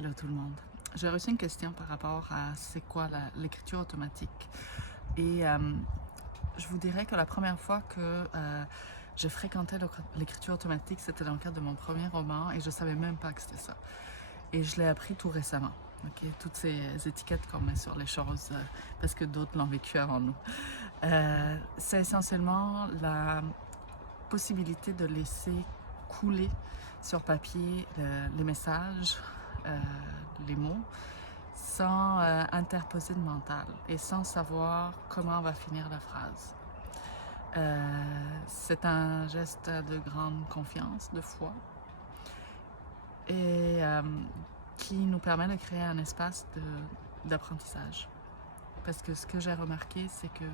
Allô tout le monde. J'ai reçu une question par rapport à c'est quoi l'écriture automatique. Et je vous dirais que la première fois que j'ai fréquenté l'écriture automatique, c'était dans le cadre de mon premier roman et je savais même pas que c'était ça. Et je l'ai appris tout récemment. Toutes ces étiquettes qu'on met sur les choses parce que d'autres l'ont vécu avant nous. C'est essentiellement la possibilité de laisser couler sur papier les messages, euh, les mots, sans interposer de mental et sans savoir comment va finir la phrase. C'est un geste de grande confiance, de foi, et qui nous permet de créer un espace d'apprentissage. Parce que ce que j'ai remarqué, c'est que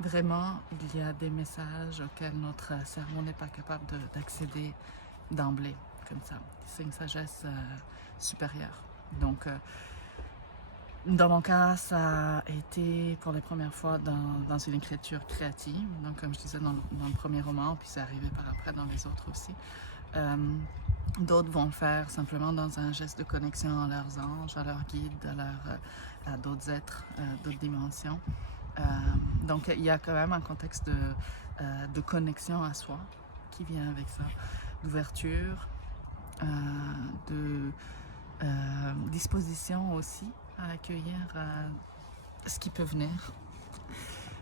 vraiment, il y a des messages auxquels notre cerveau n'est pas capable d'accéder d'emblée, comme ça. C'est une sagesse supérieure. Donc, dans mon cas, ça a été pour les premières fois dans une écriture créative. Donc, comme je disais dans le premier roman, puis c'est arrivé par après dans les autres aussi. D'autres vont le faire simplement dans un geste de connexion à leurs anges, à leurs guides, à d'autres êtres, d'autres dimensions. Donc il y a quand même un contexte de connexion à soi qui vient avec ça, d'ouverture, de disposition aussi à accueillir ce qui peut venir.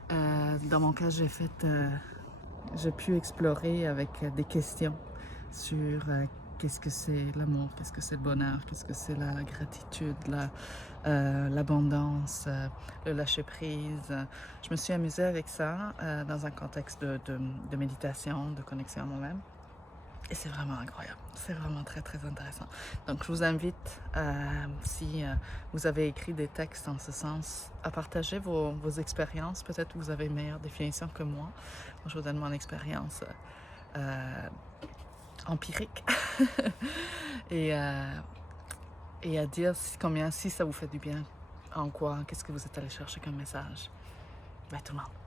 Dans mon cas, j'ai pu explorer avec des questions sur qu'est-ce que c'est l'amour, qu'est-ce que c'est le bonheur, qu'est-ce que c'est la gratitude, l'abondance, le lâcher-prise. Je me suis amusée avec ça dans un contexte de méditation, de connexion à moi-même. Et c'est vraiment incroyable, c'est vraiment très très intéressant. Donc je vous invite, si vous avez écrit des textes en ce sens, à partager vos expériences. Peut-être que vous avez une meilleure définition que moi. Moi je vous donne mon expérience empirique et à dire combien, si ça vous fait du bien, en quoi, qu'est-ce que vous êtes allé chercher comme message. Bye tout le monde.